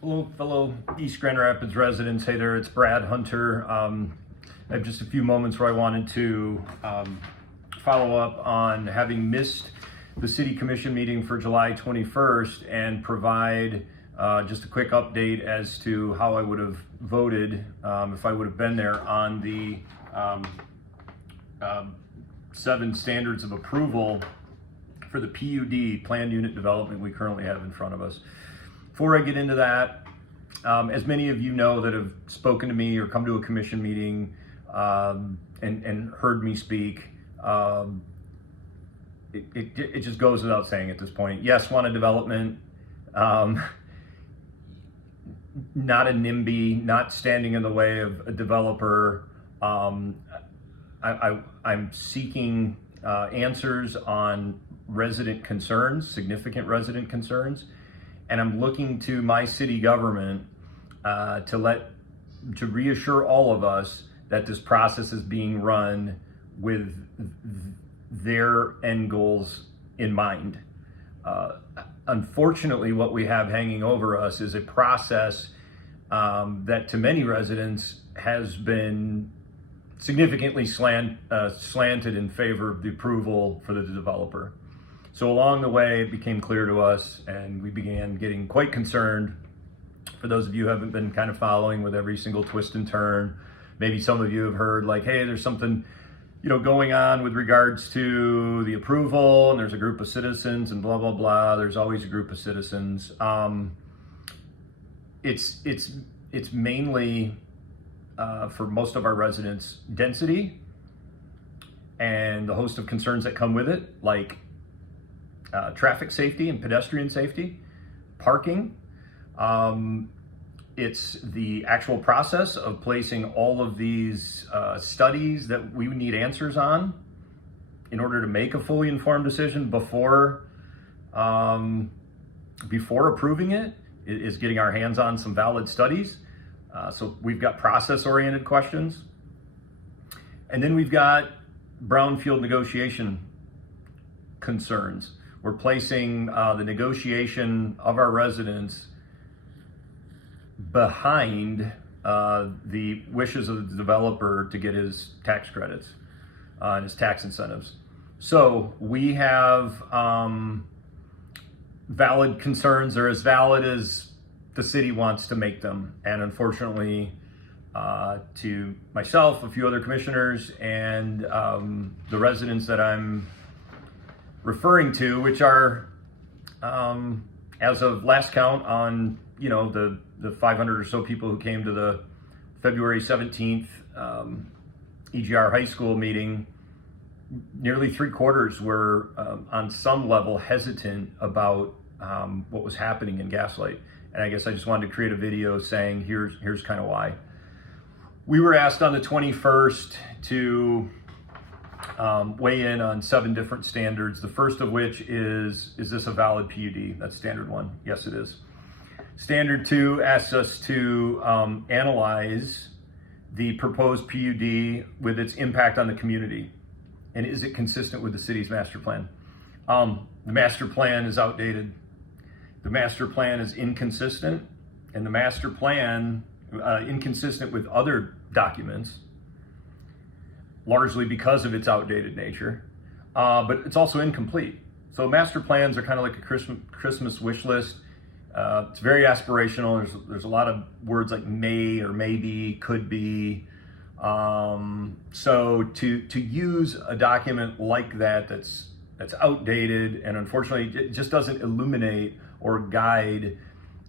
Hello, fellow East Grand Rapids residents. Hey there, it's Brad Hunter. I have just a few moments where I wanted to follow up on having missed the City Commission meeting for July 21st and provide just a quick update as to how I would have voted if I would have been there on the 7 standards of approval for the PUD, planned unit development, we currently have in front of us. Before I get into that, as many of you know that have spoken to me or come to a commission meeting and heard me speak, it just goes without saying at this point. Yes, want a development, not a NIMBY, not standing in the way of a developer. I'm seeking answers on resident concerns, significant resident concerns. And I'm looking to my city government to reassure all of us that this process is being run with their end goals in mind. Unfortunately, what we have hanging over us is a process that to many residents has been significantly slanted in favor of the approval for the developer. So along the way, it became clear to us and we began getting quite concerned. For those of you who haven't been kind of following with every single twist and turn, maybe some of you have heard like, hey, there's something, going on with regards to the approval and there's a group of citizens and blah, blah, blah. There's always a group of citizens. It's mainly for most of our residents, density and the host of concerns that come with it, like traffic safety and pedestrian safety, parking. It's the actual process of placing all of these studies that we need answers on in order to make a fully informed decision before approving it, is getting our hands on some valid studies. So we've got process-oriented questions. And then we've got brownfield negotiation concerns. We're placing the negotiation of our residents behind the wishes of the developer to get his tax credits and his tax incentives. So we have valid concerns. They're as valid as the city wants to make them. And unfortunately, to myself, a few other commissioners, and the residents that I'm referring to, which are, as of last count on, the 500 or so people who came to the February 17th EGR high school meeting, nearly 3/4 were on some level hesitant about what was happening in Gaslight. And I guess I just wanted to create a video saying, here's kind of why. We were asked on the 21st to weigh in on 7 different standards. The first of which is this a valid PUD? That's standard 1. Yes, it is. Standard 2 asks us to analyze the proposed PUD with its impact on the community. And is it consistent with the city's master plan? The master plan is outdated. The master plan is inconsistent, and the master plan inconsistent with other documents, largely because of its outdated nature, but it's also incomplete. So master plans are kind of like a Christmas wish list. It's very aspirational. There's a lot of words like may or maybe, could be. So to use a document like that's outdated, and unfortunately it just doesn't illuminate or guide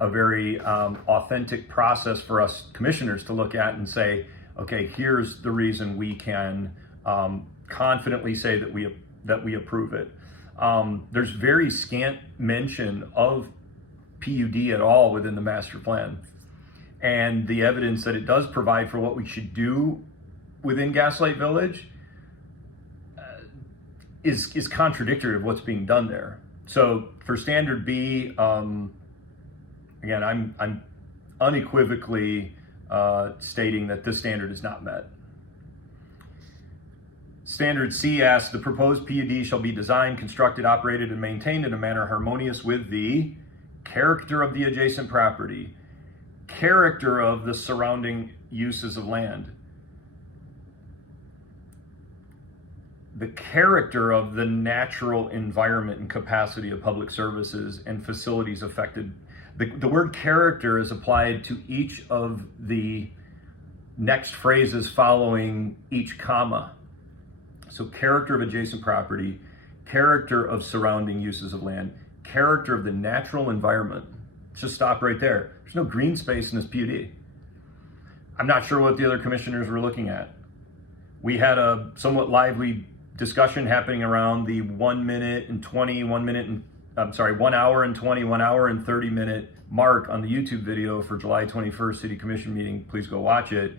a very authentic process for us commissioners to look at and say, okay, here's the reason we can confidently say that we approve it. There's very scant mention of PUD at all within the master plan, and the evidence that it does provide for what we should do within Gaslight Village is contradictory of what's being done there. So for standard B, again, I'm unequivocally stating that this standard is not met. Standard C asks, the proposed PUD shall be designed, constructed, operated, and maintained in a manner harmonious with the character of the adjacent property, character of the surrounding uses of land, the character of the natural environment and capacity of public services and facilities affected. The word character is applied to each of the next phrases following each comma. So character of adjacent property, character of surrounding uses of land, character of the natural environment. Let's just stop right there. There's no green space in this PUD. I'm not sure what the other commissioners were looking at. We had a somewhat lively discussion happening around the 1 hour and 20, 1 hour and 30 minute mark on the YouTube video for July 21st City Commission meeting. Please go watch it,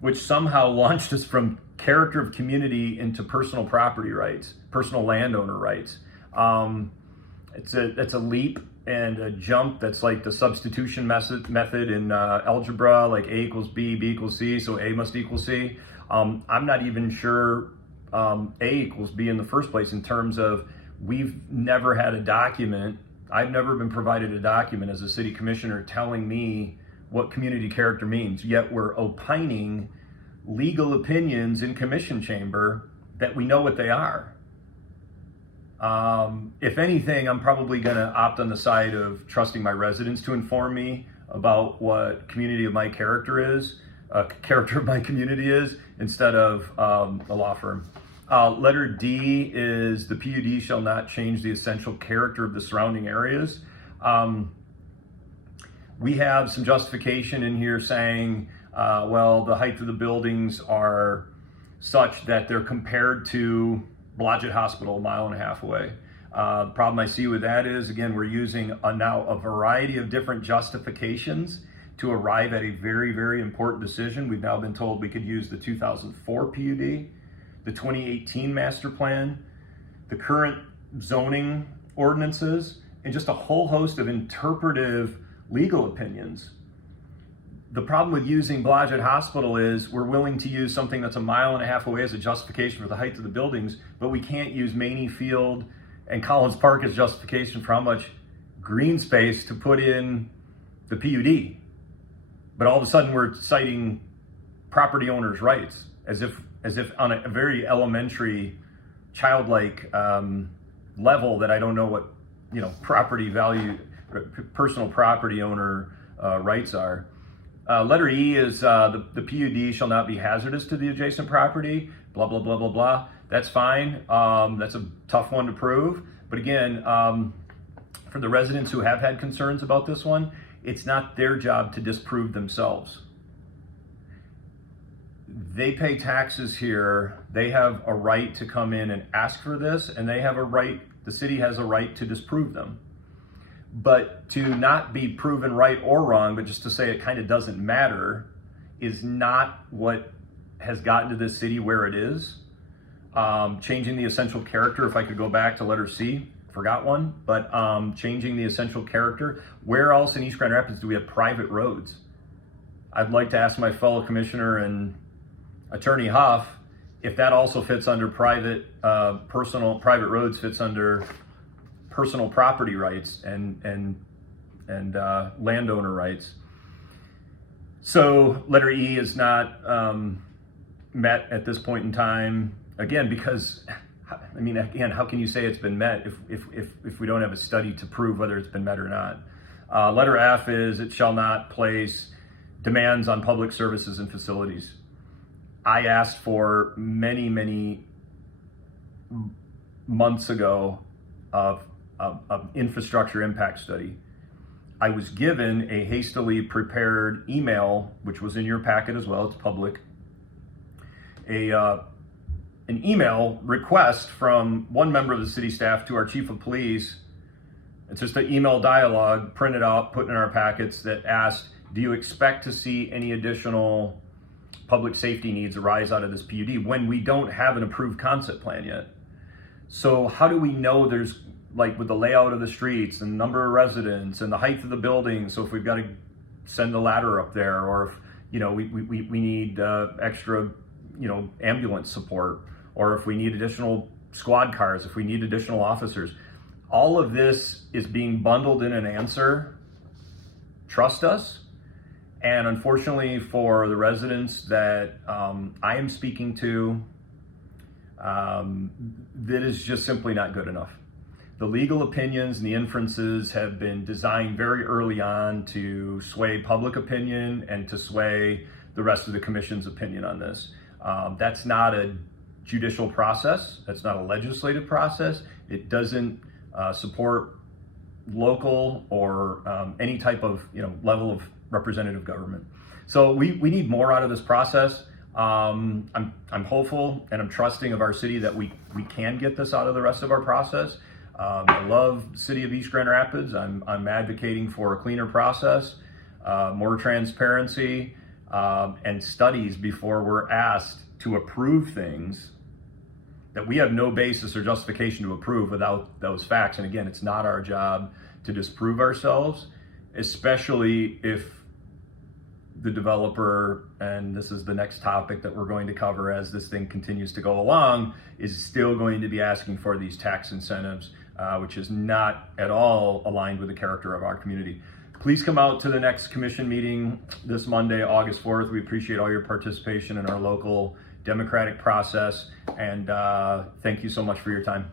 which somehow launched us from character of community into personal property rights, personal landowner rights. It's a leap and a jump that's like the substitution method in algebra, like A equals B, B equals C, so A must equal C. I'm not even sure A equals B in the first place in terms of we've never had a document. I've never been provided a document as a city commissioner telling me what community character means, yet we're opining legal opinions in commission chamber that we know what they are. If anything, I'm probably going to opt on the side of trusting my residents to inform me about what community of my character is, character of my community is, instead of a law firm. Letter D is the PUD shall not change the essential character of the surrounding areas. We have some justification in here saying, well, the height of the buildings are such that they're compared to Blodgett Hospital, 1.5 miles away. The problem I see with that is, again, we're using now a variety of different justifications to arrive at a very, very important decision. We've now been told we could use the 2004 PUD, the 2018 master plan, the current zoning ordinances, and just a whole host of interpretive legal opinions. The problem with using Blodgett Hospital is we're willing to use something that's 1.5 miles away as a justification for the height of the buildings, but we can't use Maney Field and Collins Park as justification for how much green space to put in the PUD. But all of a sudden we're citing property owners' rights as if on a very elementary, childlike level that I don't know what property value, personal property owner rights are. Letter E is the PUD shall not be hazardous to the adjacent property, blah, blah, blah, blah, blah. That's fine. That's a tough one to prove. But again, for the residents who have had concerns about this one, it's not their job to disprove themselves. They pay taxes here. They have a right to come in and ask for this, and they have a right, the city has a right to disprove them. But to not be proven right or wrong, but just to say it kind of doesn't matter, is not what has gotten to this city where it is. Changing the essential character, if I could go back to letter C, forgot one, but changing the essential character. Where else in East Grand Rapids do we have private roads? I'd like to ask my fellow commissioner and Attorney Huff if that also fits under private roads, fits under personal property rights and landowner rights. So letter E is not met at this point in time. Again, because how can you say it's been met if we don't have a study to prove whether it's been met or not? Letter F is it shall not place demands on public services and facilities. I asked for many months ago of infrastructure impact study. I was given a hastily prepared email, which was in your packet as well, it's public, an email request from one member of the city staff to our chief of police. It's just an email dialogue printed out, put in our packets that asked, do you expect to see any additional public safety needs arise out of this PUD when we don't have an approved concept plan yet? So how do we know there's, like with the layout of the streets and the number of residents and the height of the building, so if we've got to send a ladder up there, or if we need extra ambulance support, or if we need additional squad cars, if we need additional officers, All of this is being bundled in an answer. Trust us. And unfortunately for the residents that I am speaking to, that is just simply not good enough. The legal opinions and the inferences have been designed very early on to sway public opinion and to sway the rest of the commission's opinion on this. That's not a judicial process. That's not a legislative process. It doesn't support local or any type of level of representative government. So we need more out of this process. I'm hopeful and I'm trusting of our city that we can get this out of the rest of our process. I love the city of East Grand Rapids. I'm advocating for a cleaner process, more transparency, and studies before we're asked to approve things that we have no basis or justification to approve without those facts. And again, it's not our job to disprove ourselves, especially if the developer, and this is the next topic that we're going to cover as this thing continues to go along, is still going to be asking for these tax incentives, which is not at all aligned with the character of our community. Please come out to the next commission meeting this Monday, August 4th. We appreciate all your participation in our local democratic process, and thank you so much for your time.